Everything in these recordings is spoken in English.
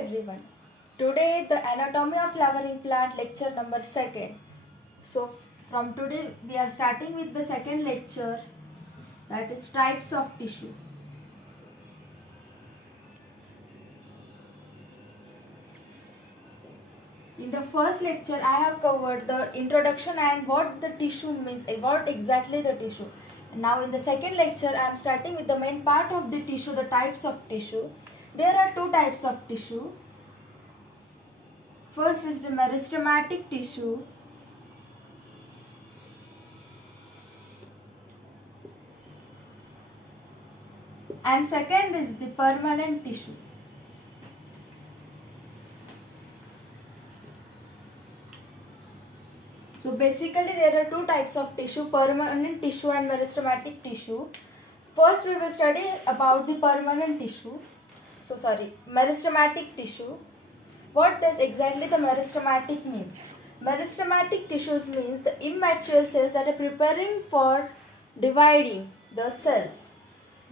everyone. Today the anatomy of flowering plant lecture number 2nd. So from today we are starting with the second lecture, that is types of tissue. In the first lecture I have covered the introduction and what the tissue means, what exactly the tissue. Now in the second lecture I am starting with the main part of the tissue, the types of tissue. There are two types of tissue. First is the meristematic tissue, and second is the permanent tissue. So basically there are two types of tissue, permanent tissue and meristematic tissue. First we will study about the permanent tissue. Meristematic tissue. What does exactly the meristematic means? Meristematic tissues means the immature cells that are preparing for dividing the cells.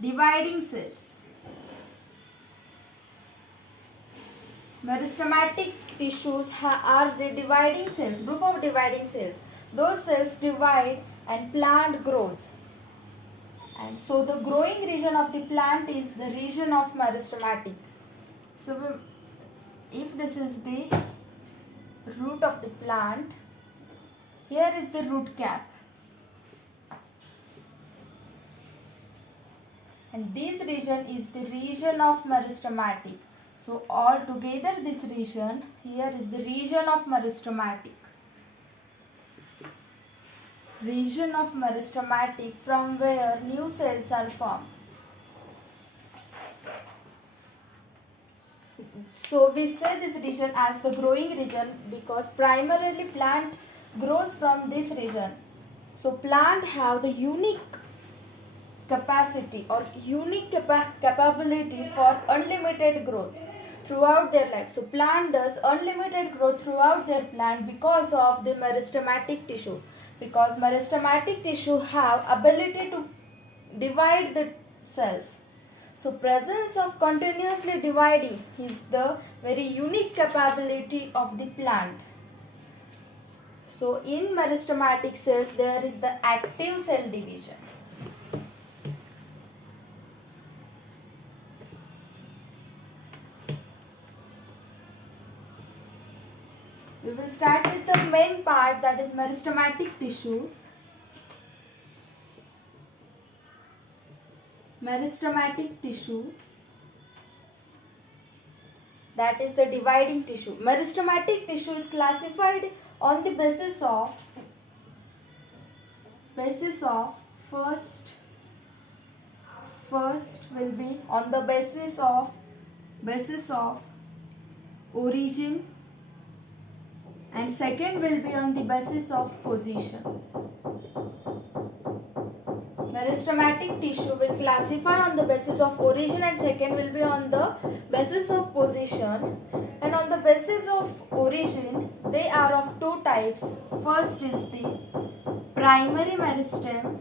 Dividing cells. Meristematic tissues are the dividing cells, group of dividing cells. Those cells divide and plant grows. And so the growing region of the plant is the region of meristematic. So if this is the root of the plant, here is the root cap. And this region is the region of meristematic. So all together this region, here is the region of meristematic. Region of meristematic, from where new cells are formed. So we say this region as the growing region because primarily plant grows from this region. So plant have the unique capacity or unique capability for unlimited growth throughout their life. So plant does unlimited growth throughout their plant because of the meristematic tissue. Because meristematic tissue have ability to divide the cells. So presence of continuously dividing is the very unique capability of the plant. So in meristematic cells there is the active cell division. We will start with the main part, that is meristematic tissue. Meristematic tissue, that is the dividing tissue. Meristematic tissue is classified on the basis of first will be on the basis of origin, and second will be on the basis of position. Meristematic tissue will classify on the basis of origin and second will be on the basis of position. And on the basis of origin, they are of two types. First is the primary meristem.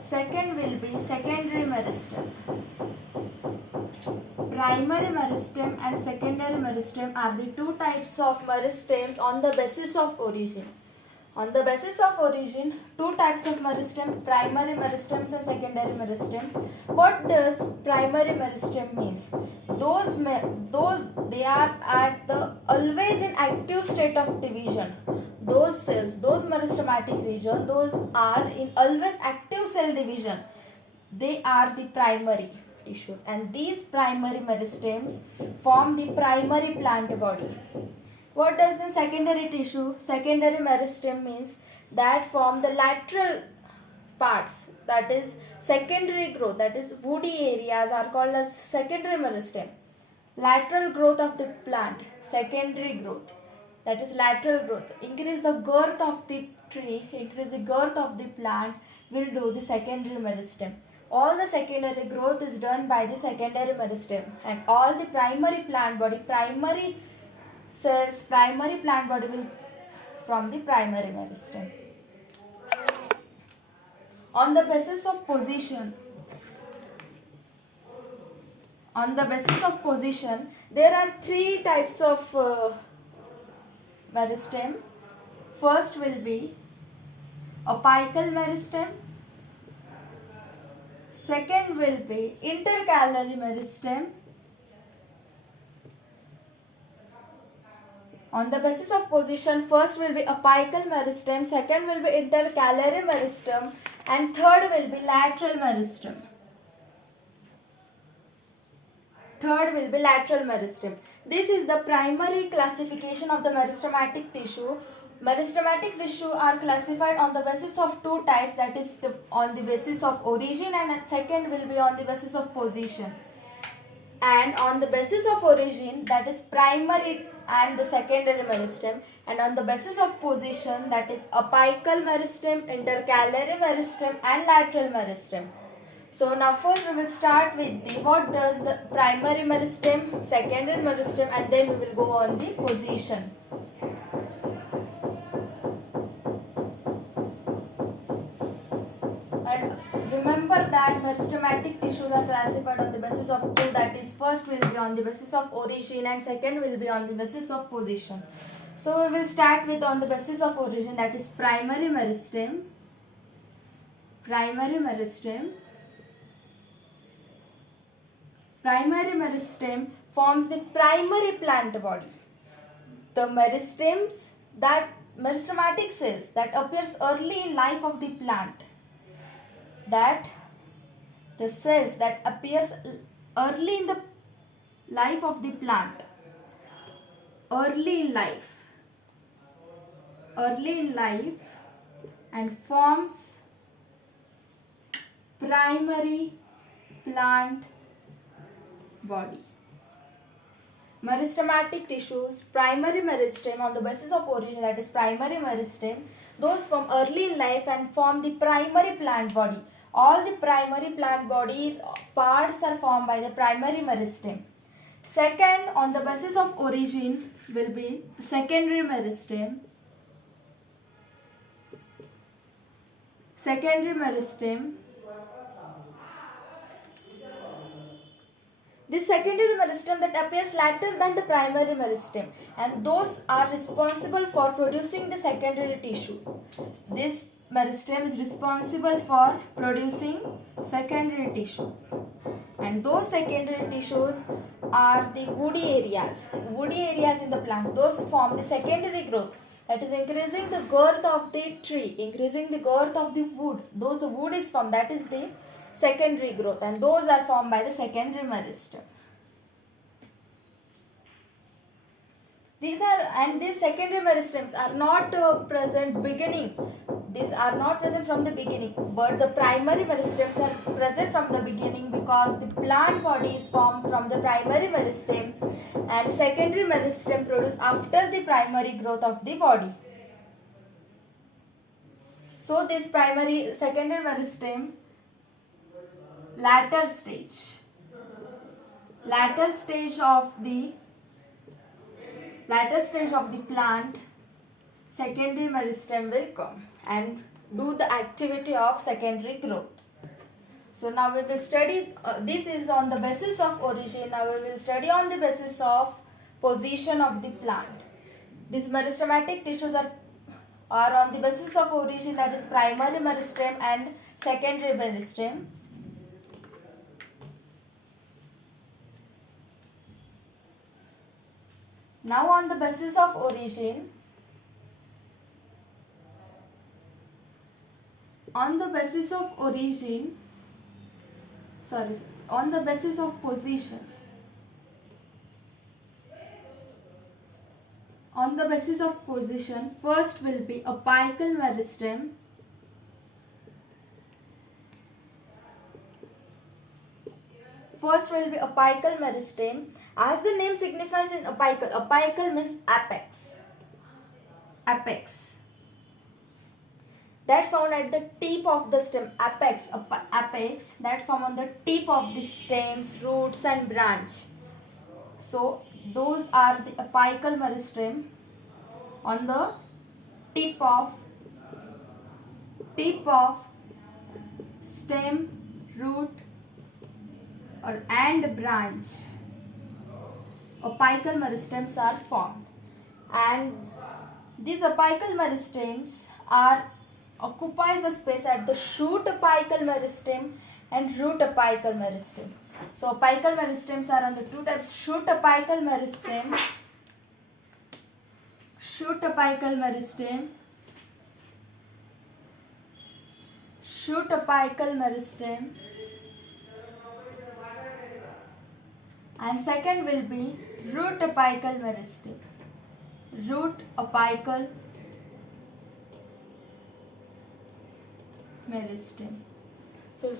Second will be secondary meristem. Primary meristem and secondary meristem are the two types of meristems on the basis of origin. On the basis of origin, two types of meristem, primary meristems and secondary meristem. What does primary meristem means? Those they are at the always in active state of division. Those cells, those meristematic region, those are in always active cell division. They are the primary tissues, and these primary meristems form the primary plant body. What does the secondary tissue, secondary meristem means? That form the lateral parts, that is secondary growth, that is woody areas are called as secondary meristem. Lateral growth of the plant, secondary growth, that is lateral growth. Increase the girth of the tree, increase the girth of the plant will do the secondary meristem. All the secondary growth is done by the secondary meristem, and all the primary plant body, primary cells, primary plant body will from the primary meristem. On the basis of position, On the basis of position, there are three types of meristem. First will be apical meristem. Second will be intercalary meristem. On the basis of position, first will be apical meristem, second will be intercalary meristem, and third will be lateral meristem. Third will be lateral meristem. This is the primary classification of the meristematic tissue. Meristematic tissue are classified on the basis of two types, that is on the basis of origin, and second will be on the basis of position. And on the basis of origin, that is primary and the secondary meristem, and on the basis of position, that is apical meristem, intercalary meristem, and lateral meristem. So now first we will start with the what does the primary meristem, secondary meristem, and then we will go on the position. And remember that meristematic tissues are classified on the basis of two, that is first will be on the basis of origin and second will be on the basis of position. So we will start with on the basis of origin, that is primary meristem. Primary meristem. Primary meristem forms the primary plant body. The meristems, that meristematic cells that appears early in life of the plant, that the cells that appears early in the life of the plant, early in life and forms primary plant body. Meristematic tissues, primary meristem on the basis of origin, that is primary meristem, those form early in life and form the primary plant body. All the primary plant bodies parts are formed by the primary meristem. Second, on the basis of origin will be secondary meristem. Secondary meristem. This secondary meristem that appears later than the primary meristem, and those are responsible for producing the secondary tissues. This meristem is responsible for producing secondary tissues, and those secondary tissues are the woody areas in the plants. Those form the secondary growth, that is increasing the girth of the tree, increasing the girth of the wood. Those the wood is formed, that is the secondary growth, and those are formed by the secondary meristem. These secondary meristems are not present beginning. These are not present from the beginning, but the primary meristems are present from the beginning, because the plant body is formed from the primary meristem, and secondary meristem produced after the primary growth of the body. So this secondary meristem, latter stage of the plant, secondary meristem will come and do the activity of secondary growth. So now we will study, this is on the basis of origin. Now we will study on the basis of position of the plant. These meristematic tissues are on the basis of origin, that is primary meristem and secondary meristem. Now on the basis of origin, on the basis of position, on the basis of position, first will be apical meristem. First will be apical meristem. As the name signifies in apical means apex. That found at the tip of the stem, apex that form on the tip of the stems, roots and branch. So those are the apical meristem on the tip of stem, root or and branch apical meristems are formed, and these apical meristems are occupies the space at the shoot apical meristem and root apical meristem. So apical meristems are on the two types: shoot apical meristem, shoot apical meristem, shoot apical meristem, and second will be root apical meristem. Root apical meristem. So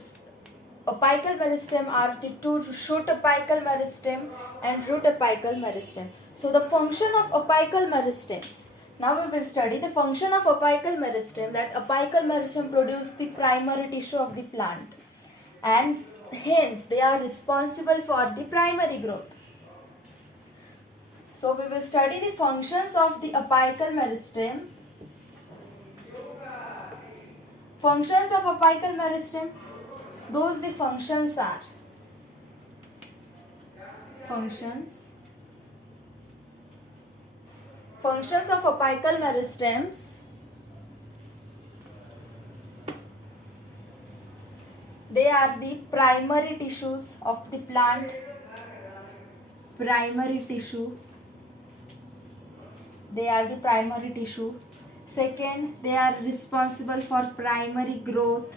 apical meristem are the two: shoot apical meristem and root apical meristem. So the function of apical meristems. Now we will study the function of apical meristem, that apical meristem produce the primary tissue of the plant, and hence they are responsible for the primary growth. So we will study the functions of the apical meristem. Functions of apical meristem. Those the functions are functions of apical meristems. They are the primary tissues of the plant. Primary tissue. They are the primary tissue. Second, they are responsible for primary growth.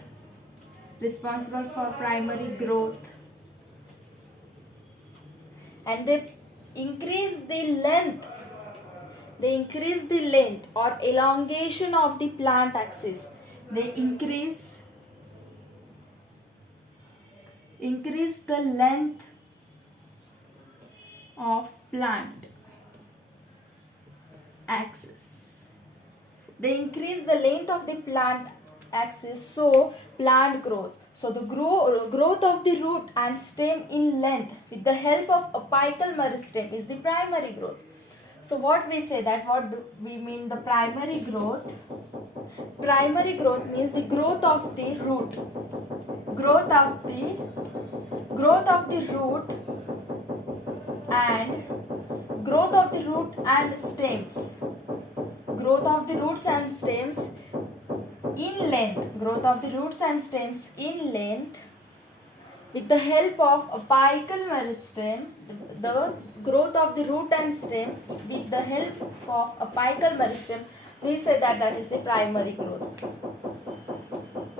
Responsible for primary growth. And they increase the length. They increase the length or elongation of the plant axis. They increase the length of plant axis. They increase the length of the plant axis, so plant grows. So the growth of the root and stem in length with the help of apical meristem is the primary growth. So what we say, that what do we mean the primary growth? Primary growth means the growth of the root. Growth of the root and stems. Growth of the roots and stems in length. Growth of the roots and stems in length with the help of apical meristem. The growth of the root and stem with the help of apical meristem, we say that is the primary growth.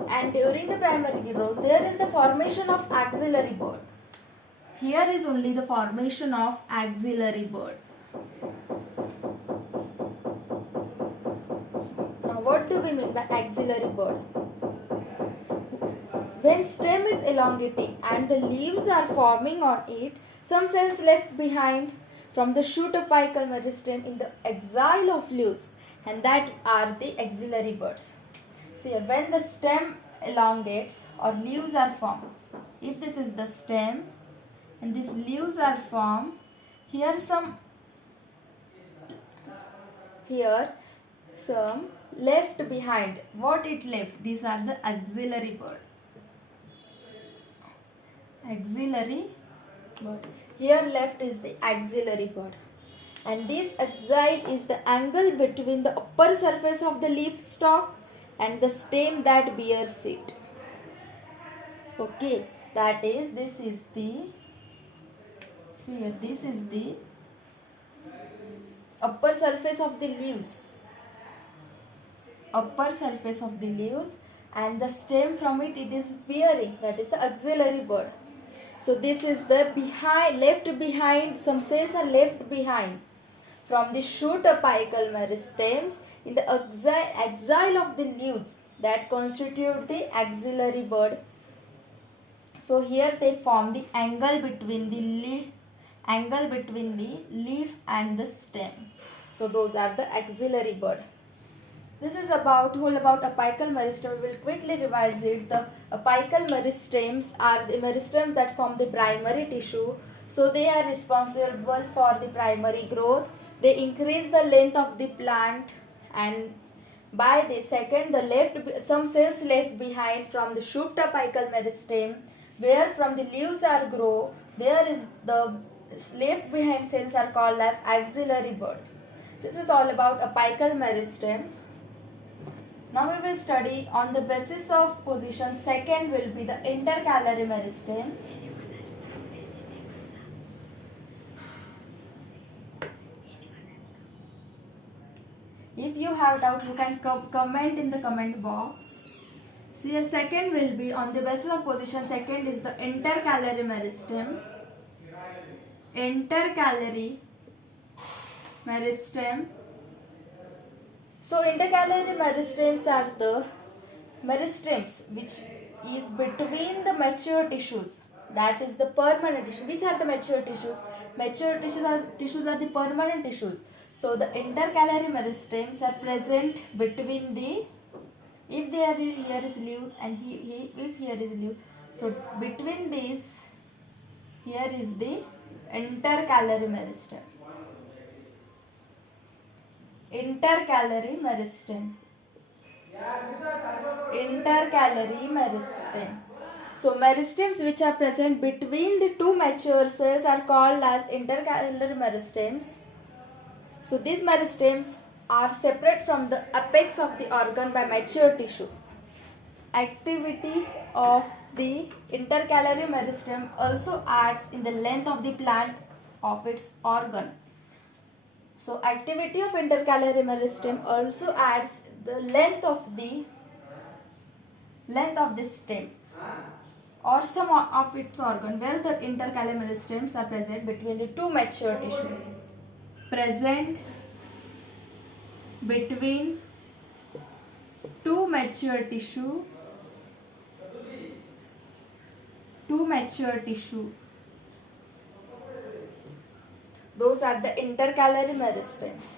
And during the primary growth, there is the formation of axillary bud. Here is only the formation of axillary bud. Now what do we mean by axillary bud? When stem is elongating and the leaves are forming on it, some cells left behind from the shoot apical meristem in the axil of leaves, and that are the axillary buds. See, when the stem elongates or leaves are formed, if this is the stem and these leaves are formed, here some left behind. What it left? These are the axillary bud. Axillary bud. Here left is the axillary bud, and this axil is the angle between the upper surface of the leaf stalk and the stem that bears it. Okay, that is, this is the, see here, this is the upper surface of the leaves. Upper surface of the leaves, and the stem from it is bearing, that is the axillary bud. So this is the left behind, some cells are left behind from the shoot apical meristems in the axil of the leaves that constitute the axillary bud. So here they form the angle between the leaf and the stem. So those are the axillary bud. This is about apical meristem. We will quickly revise it. The apical meristems are the meristems that form the primary tissue. So they are responsible for the primary growth. They increase the length of the plant, and by the second, some cells left behind from the shoot apical meristem where from the leaves are grow, there is the left behind cells are called as axillary bud. This is all about apical meristem. Now we will study on the basis of position. Second will be the intercalary meristem. If you have doubt, you can comment in the comment box. So your second will be on the basis of position. Second is the intercalary meristem. Intercalary meristem. So intercalary meristems are the meristems which is between the mature tissues. That is the permanent tissue. Which are the mature tissues? Mature tissues are the permanent tissues. So the intercalary meristems are present between the, if there is here is leaves and if here is leaf, so between these here is the intercalary meristem. Intercalary meristem. Intercalary meristem. So meristems which are present between the two mature cells are called as intercalary meristems. So these meristems are separate from the apex of the organ by mature tissue. Activity of the intercalary meristem also adds in the length of the plant of its organ. So activity of intercalary meristem also adds the length of the stem or some of its organ where the intercalary meristems are present between the two mature tissue. Present between two mature tissue. Those are the intercalary meristems.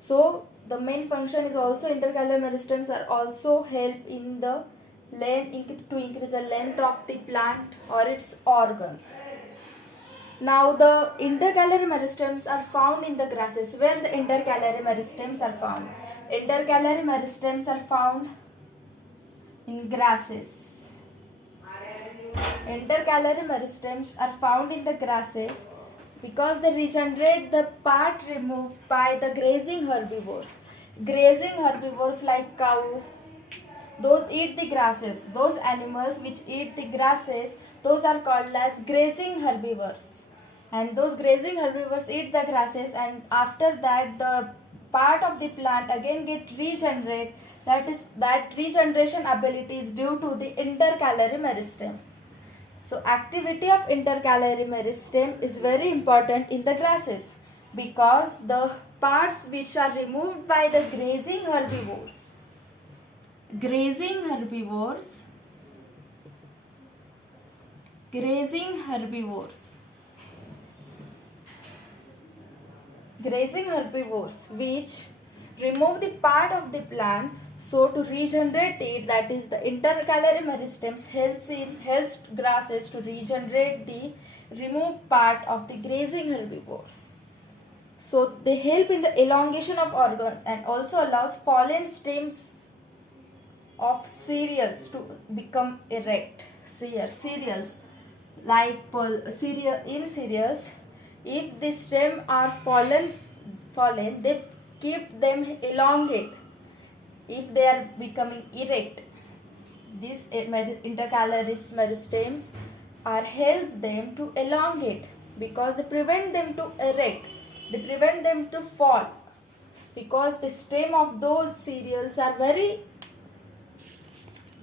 So the main function is also intercalary meristems are also help in the length to increase the length of the plant or its organs. Now the intercalary meristems are found in the grasses. Where the intercalary meristems are found? Intercalary meristems are found in grasses. Intercalary meristems are found in the grasses because they regenerate the part removed by the grazing herbivores. Grazing herbivores like cow, those eat the grasses. Those animals which eat the grasses, those are called as grazing herbivores. And those grazing herbivores eat the grasses, and after that the part of the plant again get regenerate. That regeneration ability is due to the intercalary meristem. So activity of intercalary meristem is very important in the grasses because the parts which are removed by the grazing herbivores which remove the part of the plant, so to regenerate it, that is the intercalary meristems helps grasses to regenerate the removed part of the grazing herbivores. So they help in the elongation of organs and also allows fallen stems of cereals to become erect. Cereals like cereals, if the stem are fallen, they keep them elongate. If they are becoming erect, these intercalary meristems are help them to elongate because they prevent them to erect. They prevent them to fall because the stem of those cereals are very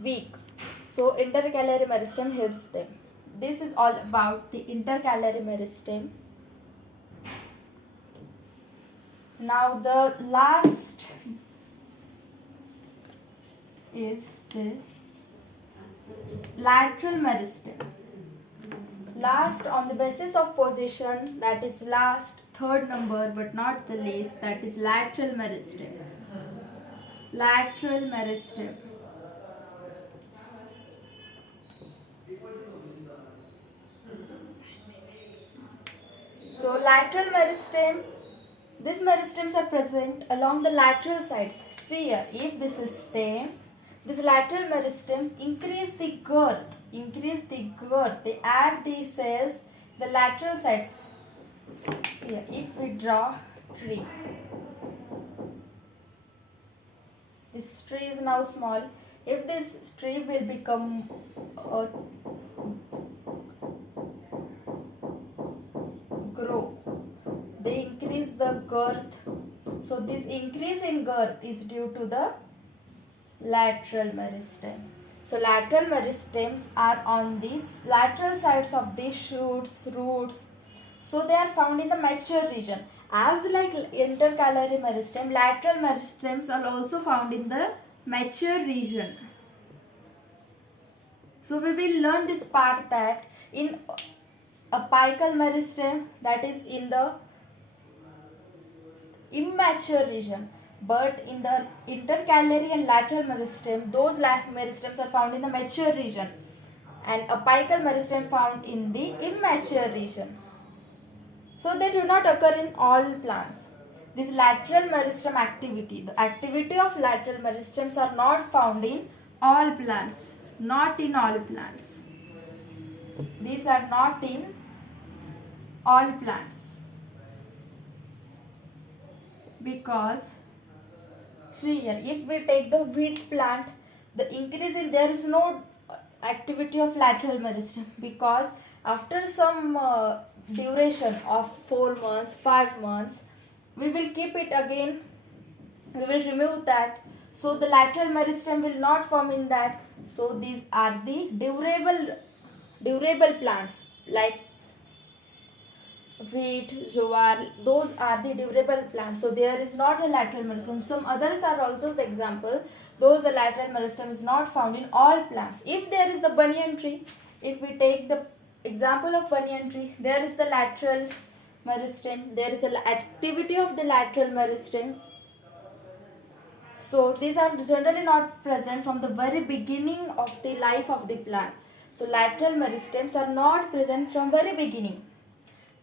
weak. So intercalary meristem helps them. This is all about the intercalary meristem. Now the last is the lateral meristem. Last on the basis of position, that is last, third number but not the least, that is lateral meristem. Lateral meristem. So lateral meristem, these meristems are present along the lateral sides. See here, if this is stem, these lateral meristems increase the girth increase the girth, they add the cells the lateral sides. See here, if we draw tree, this tree is now small. If this tree will become grow, they increase the girth. So this increase in girth is due to the lateral meristem. So lateral meristems are on these lateral sides of the shoots, roots. So they are found in the mature region. As like intercalary meristem, lateral meristems are also found in the mature region. So we will learn this part that in apical meristem, that is in the immature region, but in the intercalary and lateral meristem, those meristems are found in the mature region, and apical meristem found in the immature region. So they do not occur in all plants. This lateral meristem activity, the activity of lateral meristems are not found in all plants. Not in all plants. These are not in all plants. Because see here, if we take the wheat plant, the increase in there is no activity of lateral meristem, because after some duration of 4 months, 5 months, we will keep it again, we will remove that, so the lateral meristem will not form in that. So these are the durable plants like wheat, jowar, those are the durable plants. So there is not the lateral meristem. Some others are also the example. Those the lateral meristem is not found in all plants. If there is the banyan tree, if we take the example of banyan tree, there is the lateral meristem. There is the activity of the lateral meristem. So these are generally not present from the very beginning of the life of the plant. So lateral meristems are not present from very beginning,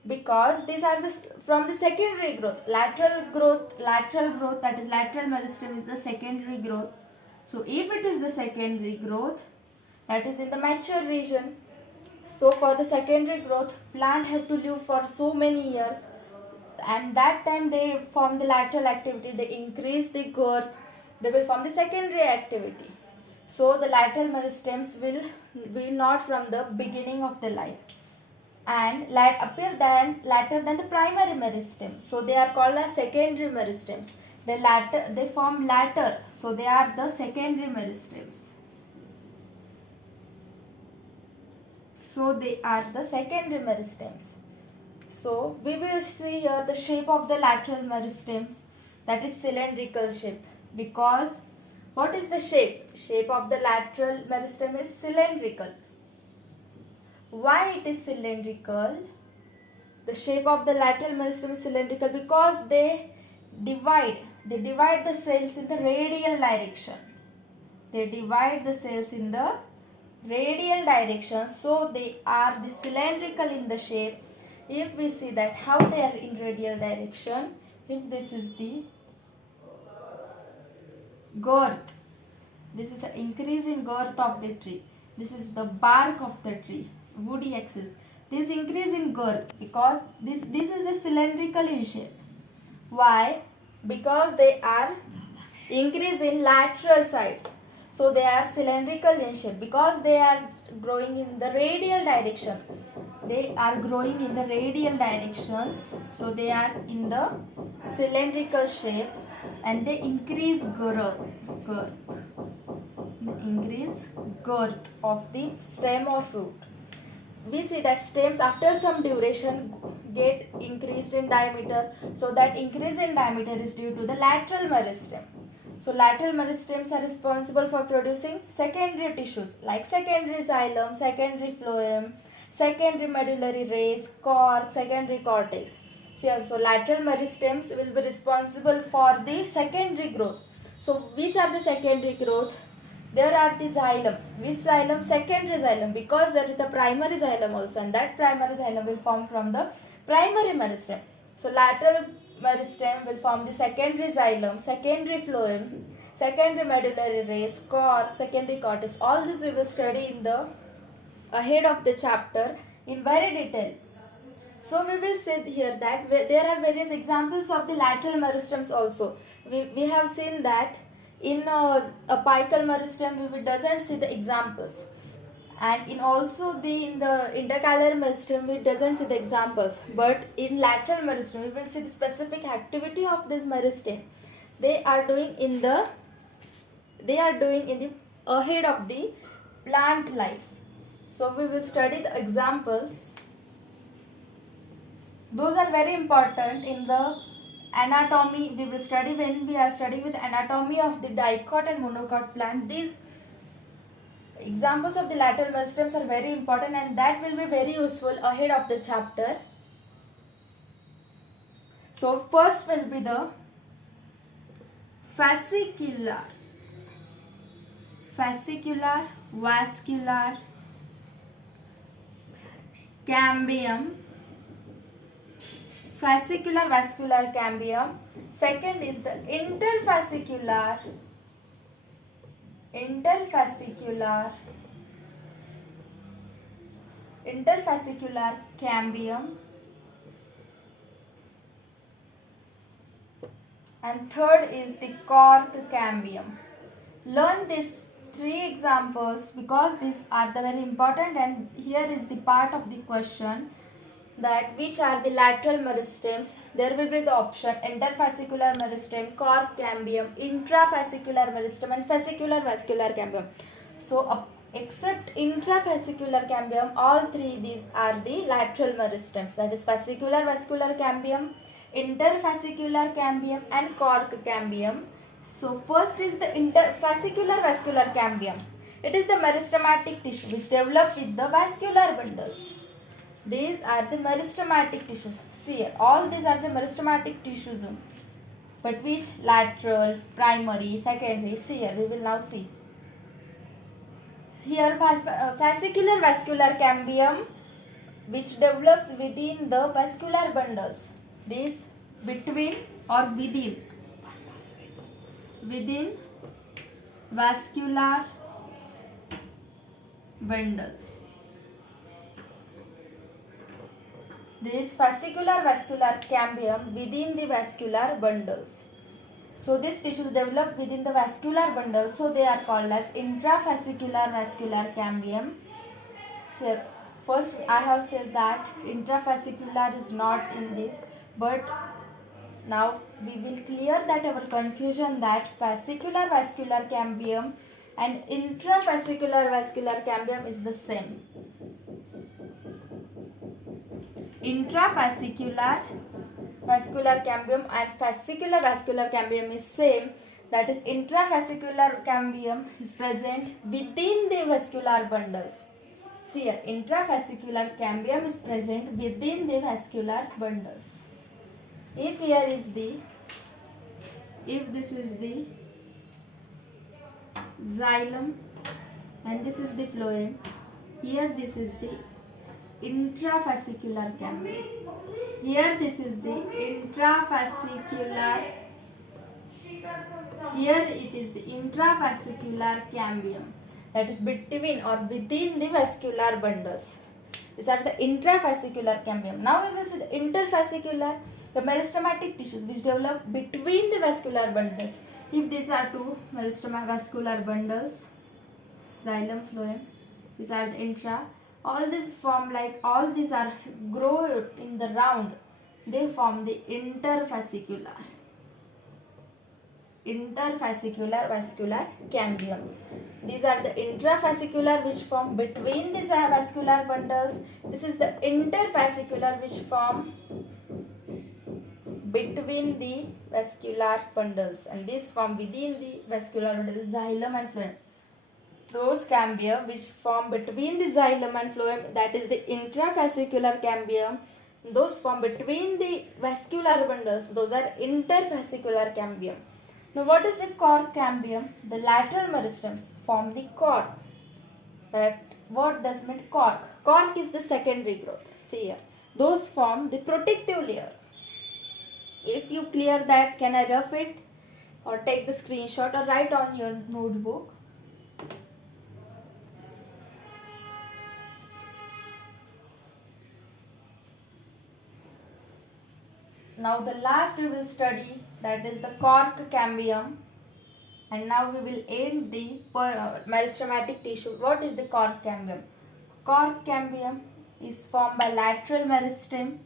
because these are from the secondary growth. Lateral growth, that is lateral meristem is the secondary growth. So if it is the secondary growth, that is in the mature region. So for the secondary growth, plant have to live for so many years, and that time they form the lateral activity, they increase the girth, they will form the secondary activity. So the lateral meristems will be not from the beginning of the life and appear later than the primary meristem. So they are called as secondary meristems. They form later, so they are the secondary meristems. So they are the secondary meristems. So we will see here the shape of the lateral meristems, that is cylindrical shape. Because what is the shape? Shape of the lateral meristem is cylindrical. Why it is cylindrical? The shape of the lateral meristem is cylindrical because they divide the cells in the radial direction. They divide the cells in the radial direction, so they are the cylindrical in the shape. If we see that how they are in radial direction, if this is the girth, this is the increase in girth of the tree, this is the bark of the tree, woody axis, this increase in girth, because this is the cylindrical in shape. Why? Because they are increase in lateral sides, so they are cylindrical in shape because they are growing in the radial direction. They are growing in the radial directions, so they are in the cylindrical shape, and they increase girth of the stem or root. We see that stems after some duration get increased in diameter, so that increase in diameter is due to the lateral meristem. So lateral meristems are responsible for producing secondary tissues like secondary xylem, secondary phloem, secondary medullary rays, cork, secondary cortex. So lateral meristems will be responsible for the secondary growth. So which are the secondary growth? There are the xylems. Which xylem? Secondary xylem, because there is the primary xylem also, and that primary xylem will form from the primary meristem. So lateral meristem will form the secondary xylem, secondary phloem, secondary medullary rays, cork, secondary cortex. All this we will study in the ahead of the chapter in very detail. So we will say here that there are various examples of the lateral meristems also. We have seen that in a apical meristem we doesn't see the examples, and in also in the intercalary meristem we doesn't see the examples, but in lateral meristem we will see the specific activity of this meristem. They are doing in the ahead of the plant life. So we will study the examples. Those are very important in the anatomy. We will study when we are studying with anatomy of the dicot and monocot plant. These examples of the lateral meristems are very important, and that will be very useful ahead of the chapter. So first will be the fascicular vascular cambium. Fascicular vascular cambium. Second is the interfascicular cambium. And third is the cork cambium. Learn these three examples because these are the very important, and here is the part of the question that which are the lateral meristems. There will be the option interfascicular meristem, cork cambium, intrafascicular meristem and fascicular vascular cambium. So except intrafascicular cambium, all three these are the lateral meristems, that is fascicular vascular cambium, interfascicular cambium and cork cambium. So first is the interfascicular vascular cambium. It is the meristematic tissue which develop with the vascular bundles. These are the meristematic tissues. See here, all these are the meristematic tissues. But which lateral, primary, secondary? See here, we will now see. Here fascicular vascular cambium which develops within the vascular bundles. This between or within vascular bundles. This fascicular vascular cambium within the vascular bundles. So these tissues develop within the vascular bundles, so they are called as intrafascicular vascular cambium. So first I have said that intrafascicular is not in this, but now we will clear that our confusion that fascicular vascular cambium and intrafascicular vascular cambium is the same. Intrafascicular vascular cambium and fascicular vascular cambium is same, that is intrafascicular cambium is present within the vascular bundles. See here, intrafascicular cambium is present within the vascular bundles. If this is the xylem and this is the phloem, here this is the intrafascicular cambium. Here this is the intrafascicular. Here it is the intrafascicular cambium, that is between or within the vascular bundles. These are the intrafascicular cambium. Now we will see the interfascicular, the meristematic tissues which develop between the vascular bundles. If these are two vascular bundles, xylem, phloem, these are the intra. All these form all these are grow in the round. They form the interfascicular vascular cambium. These are the intrafascicular which form between these vascular bundles. This is the interfascicular which form between the vascular bundles, and this form within the vascular bundles, xylem and phloem. Those cambia which form between the xylem and phloem, that is the intrafascicular cambium. Those form between the vascular bundles, those are interfascicular cambium. Now what is the cork cambium? The lateral meristems form the cork. What does mean cork? Cork is the secondary growth. See here, those form the protective layer. If you clear that, can I rough it or take the screenshot or write on your notebook? Now the last we will study, that is the cork cambium. And now we will end the meristematic tissue. What is the cork cambium? Cork cambium is formed by lateral meristem